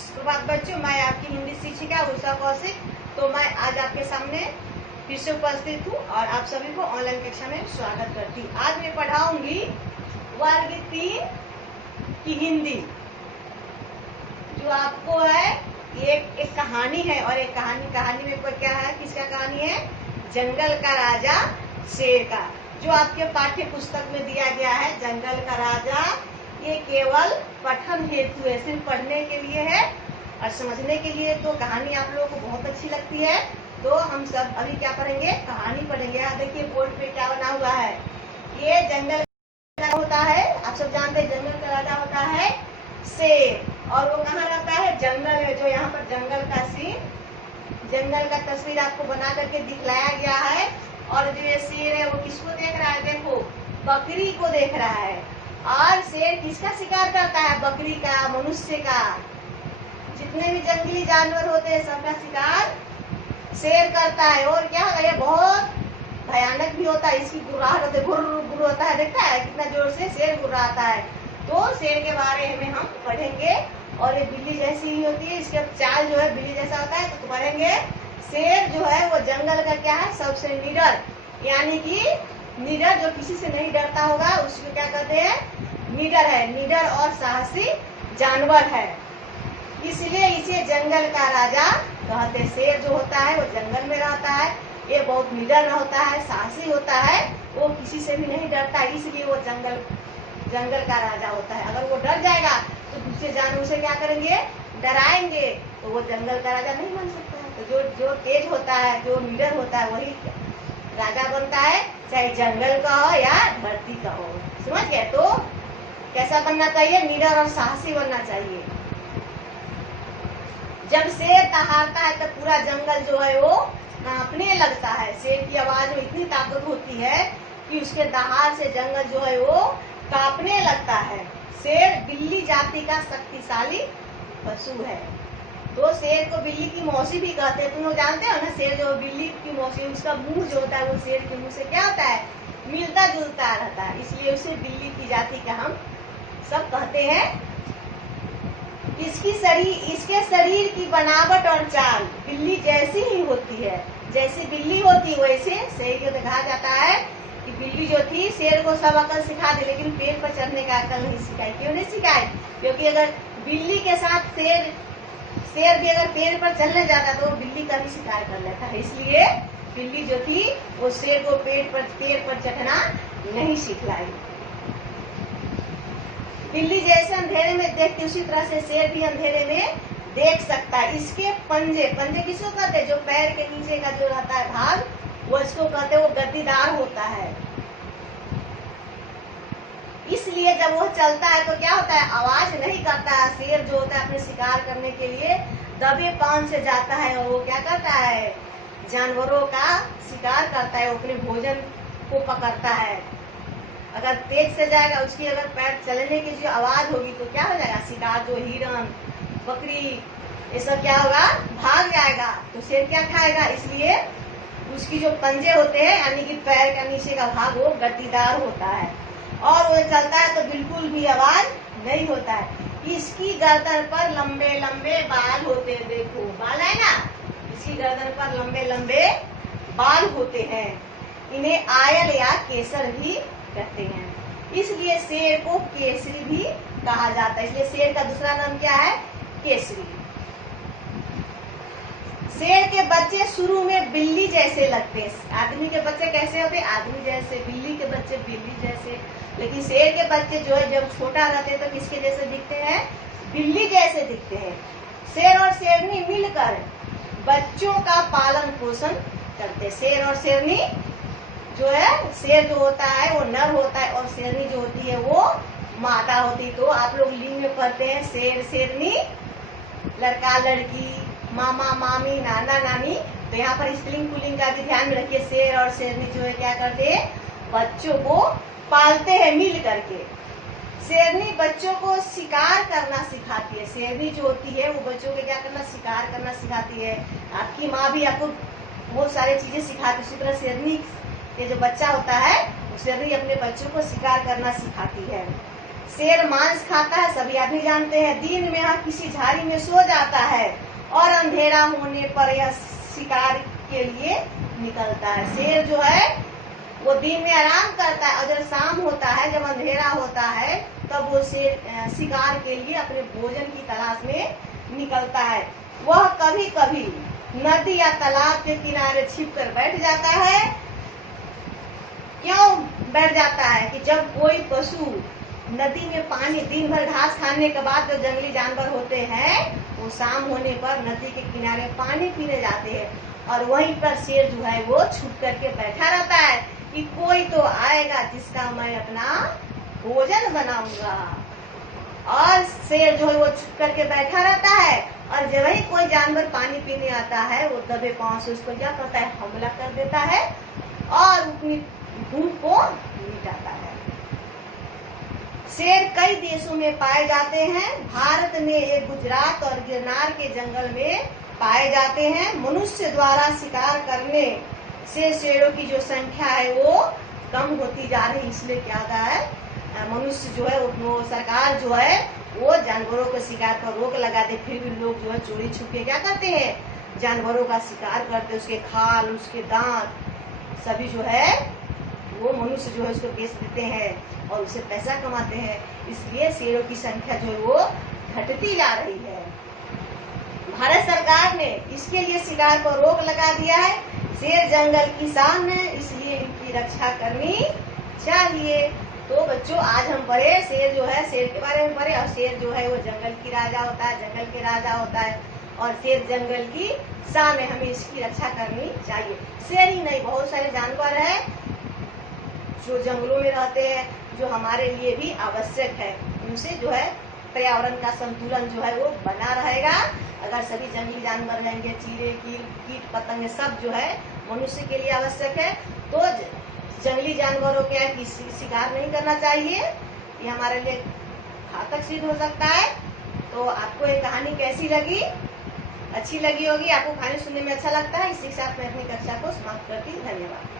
सुप्रभात बच्चों, मैं आपकी हिंदी शिक्षिका उषा कौशिक। तो मैं आज आपके सामने फिर से उपस्थित हूँ और आप सभी को ऑनलाइन कक्षा में स्वागत करती हूँ। आज मैं पढ़ाऊंगी वर्ग 3 की हिंदी। जो आपको है एक कहानी है और एक कहानी में क्या है, किसका कहानी है? जंगल का राजा शेर का, जो आपके पाठ्य पुस्तक में दिया गया है। जंगल का राजा ये केवल पठन हेतु है, सिर्फ पढ़ने के लिए है और समझने के लिए तो कहानी आप लोगों को बहुत अच्छी लगती है। तो हम सब अभी क्या पढ़ेंगे? कहानी पढ़ेंगे। यहाँ देखिए बोर्ड पे क्या बना हुआ है। ये जंगल का राजा होता है, आप सब जानते हैं जंगल का राजा होता है शेर, और वो कहाँ रहता है? जंगल है। जो यहाँ पर जंगल का सीन, जंगल का तस्वीर आपको बना करके दिखलाया गया है। और जो ये शेर है वो किसको देख रहा है? देखो, बकरी को देख रहा है। और शेर किसका शिकार करता है? बकरी का, मनुष्य का। जितने भी जंगली जानवर होते हैं सबका शिकार शेर करता है। और क्या है, ये बहुत भयानक भी होता है। इसकी गुर्राहट होती है, गुर्र होता है, देखता है कितना जोर से शेर गुर्राता है। तो शेर के बारे में हम पढ़ेंगे। और ये बिल्ली जैसी ही होती है, इसका चाल जो है बिल्ली जैसा होता है। तो पढ़ेंगे शेर जो है वो जंगल का क्या है? सबसे निडर, यानी कि निडर, जो किसी से नहीं डरता होगा उसको क्या कहते हैं? निडर है। निडर और साहसी जानवर है, इसलिए इसे जंगल का राजा कहते। शेर जो होता है वो जंगल में रहता है, ये बहुत निडर होता है, साहसी होता है, वो किसी से भी नहीं डरता, इसलिए वो जंगल का राजा होता है। अगर वो डर जाएगा तो दूसरे जानवर से क्या करेंगे? डराएंगे, तो वो जंगल का राजा नहीं बन सकता है। तो जो तेज होता है, जो निडर होता है, वही राजा बनता है, चाहे जंगल का हो या धरती का हो। समझ गए? तो कैसा बनना चाहिए? निडर और साहसी बनना चाहिए। जब शेर दहाड़ता है तो पूरा जंगल जो है वो कांपने लगता है। शेर की आवाज में इतनी ताकत होती है कि उसके दहाड़ से जंगल जो है वो कांपने लगता है। शेर बिल्ली जाति का शक्तिशाली पशु है। तो शेर को बिल्ली की मौसी भी कहते हैं। तुम लोग जानते हो ना, शेर जो बिल्ली की मौसी, उसका मुंह जो होता है वो शेर के मुंह से क्या होता है? मिलता जुलता रहता है, इसलिए उसे बिल्ली की जाति का हम सब कहते हैं। इसके शरीर की बनावट और चाल बिल्ली जैसी ही होती है। जैसे बिल्ली होती वैसे शेर को कहा जाता है कि बिल्ली जो थी शेर को सब अकल सिखा दी, लेकिन पेड़ पर चढ़ने का अकल नहीं सिखाई। क्यों नहीं सिखाई? क्योंकि अगर बिल्ली के साथ शेर भी अगर पेड़ पर चलने जाता तो वो बिल्ली का भी शिकार कर लेता है। इसलिए बिल्ली जो थी वो शेर को पेड़ पर चढ़ना नहीं सिखलाई। बिल्ली जैसे अंधेरे में देखती उसी तरह से शेर भी अंधेरे में देख सकता है। इसके पंजे किसको कहते हैं? जो पैर के नीचे का जो रहता है भाग, वो इसको कहते हैं, वो गद्दीदार होता है। इसलिए जब वो चलता है तो क्या होता है? आवाज नहीं करता है। शेर जो होता है अपने शिकार करने के लिए दबे पांव से जाता है और वो क्या करता है? जानवरों का शिकार करता है, वो अपने भोजन को पकड़ता है। अगर तेज से जाएगा, उसकी अगर पैर चलने की जो आवाज होगी तो क्या हो जाएगा? शिकार जो हिरन, बकरी, ये सब क्या होगा? भाग जाएगा। तो शेर क्या खाएगा? इसलिए उसकी जो पंजे होते हैं, यानी कि पैर का नीचे का भाग, वो गद्दीदार होता है। और वो चलता है तो बिल्कुल भी आवाज नहीं होता है। इसकी गर्दन पर लंबे लंबे बाल होते हैं। देखो बाल है ना, इसकी गर्दन पर लंबे लंबे बाल होते हैं। इन्हें आयल या केसर भी कहते हैं। इसलिए शेर को केसरी भी कहा जाता है। इसलिए शेर का दूसरा नाम क्या है? केसरी। शेर के बच्चे शुरू में बिल्ली जैसे लगते हैं। आदमी के बच्चे कैसे होते हैं? आदमी जैसे। बिल्ली के बच्चे बिल्ली जैसे। लेकिन शेर के बच्चे जो है जब छोटा रहते हैं तो किसके जैसे दिखते हैं? बिल्ली जैसे दिखते हैं। शेर और शेरनी मिलकर बच्चों का पालन पोषण करते। शेर और शेरनी जो है, शेर जो होता है वो नर होता है और शेरनी जो होती है वो मादा होती है। तो आप लोग लिंग में पढ़ते हैं शेर शेरनी, लड़का लड़की, मामा मामी, नाना नानी। तो यहाँ पर स्त्रीलिंग पुल्लिंग का भी ध्यान में रखिए। शेर और शेरनी जो है क्या करते हैं? बच्चों को पालते हैं मिल करके। शेरनी बच्चों को शिकार करना सिखाती है। शेरनी जो होती है वो बच्चों को क्या करना? शिकार करना सिखाती है। आपकी माँ भी आपको बहुत सारी चीजें सिखाती है, उसी तरह शेरनी ये जो बच्चा होता है वो शेरनी अपने बच्चों को शिकार करना सिखाती है। शेर मांस खाता है, सभी आदमी जानते हैं। दिन में यह किसी झाड़ी में सो जाता है और अंधेरा होने पर यह शिकार के लिए निकलता है। शेर जो है वो दिन में आराम करता है और जब शाम होता है, जब अंधेरा होता है, तब वो शेर शिकार के लिए अपने भोजन की तलाश में निकलता है। वह कभी कभी नदी या तालाब के किनारे छिपकर बैठ जाता है। क्यों बैठ जाता है कि जब कोई पशु नदी में पानी, दिन भर घास खाने के बाद जो जंगली जानवर होते हैं वो शाम होने पर नदी के किनारे पानी पीने जाते हैं और वहीं पर शेर जो है वो छुप करके बैठा रहता है कि कोई तो आएगा जिसका मैं अपना भोजन बनाऊंगा। और शेर जो है वो छुप करके बैठा रहता है और जब ही कोई जानवर पानी पीने आता है वो दबे पांव से उसको क्या करता है, हमला कर देता है और अपनी भूख को मिटाता है। शेर कई देशों में पाए जाते हैं। भारत में एक गुजरात और गिरनार के जंगल में पाए जाते हैं। मनुष्य द्वारा शिकार करने से शेरों की जो संख्या है वो कम होती जा रही, इसलिए क्या होता है, मनुष्य जो है वो सरकार जो है वो जानवरों के शिकार पर रोक लगा दे, फिर भी लोग जो है चोरी छुपके क्या करते हैं, जानवरों का शिकार करते, उसके खाल, उसके दांत सभी जो है वो मनुष्य जो है उसको बेच देते हैं और उससे पैसा कमाते हैं। इसलिए शेरों की संख्या जो है वो घटती जा रही है। भारत सरकार ने इसके लिए शिकार पर रोक लगा दिया है। शेर जंगल की शान है, इसलिए इनकी रक्षा करनी चाहिए। तो बच्चों आज हम पढ़े शेर जो है, शेर के बारे में पढ़े और शेर जो है वो जंगल की राजा होता है, जंगल के राजा होता है और शेर जंगल की शान है, हमें इसकी रक्षा करनी चाहिए। शेर ही नहीं, बहुत सारे जानवर है जो जंगलों में रहते हैं, जो हमारे लिए भी आवश्यक है। उनसे जो है पर्यावरण का संतुलन जो है वो बना रहेगा। अगर सभी जंगली जानवर रहेंगे, चीरे, कीट पतंगे सब जो है मनुष्य के लिए आवश्यक है, तो जंगली जानवरों के शिकार नहीं करना चाहिए, ये हमारे लिए घातक सिद्ध हो सकता है। तो आपको ये कहानी कैसी लगी? अच्छी लगी होगी, आपको कहानी सुनने में अच्छा लगता है। इसी के साथ मैं अपनी कक्षा को समाप्त करती हूँ। धन्यवाद।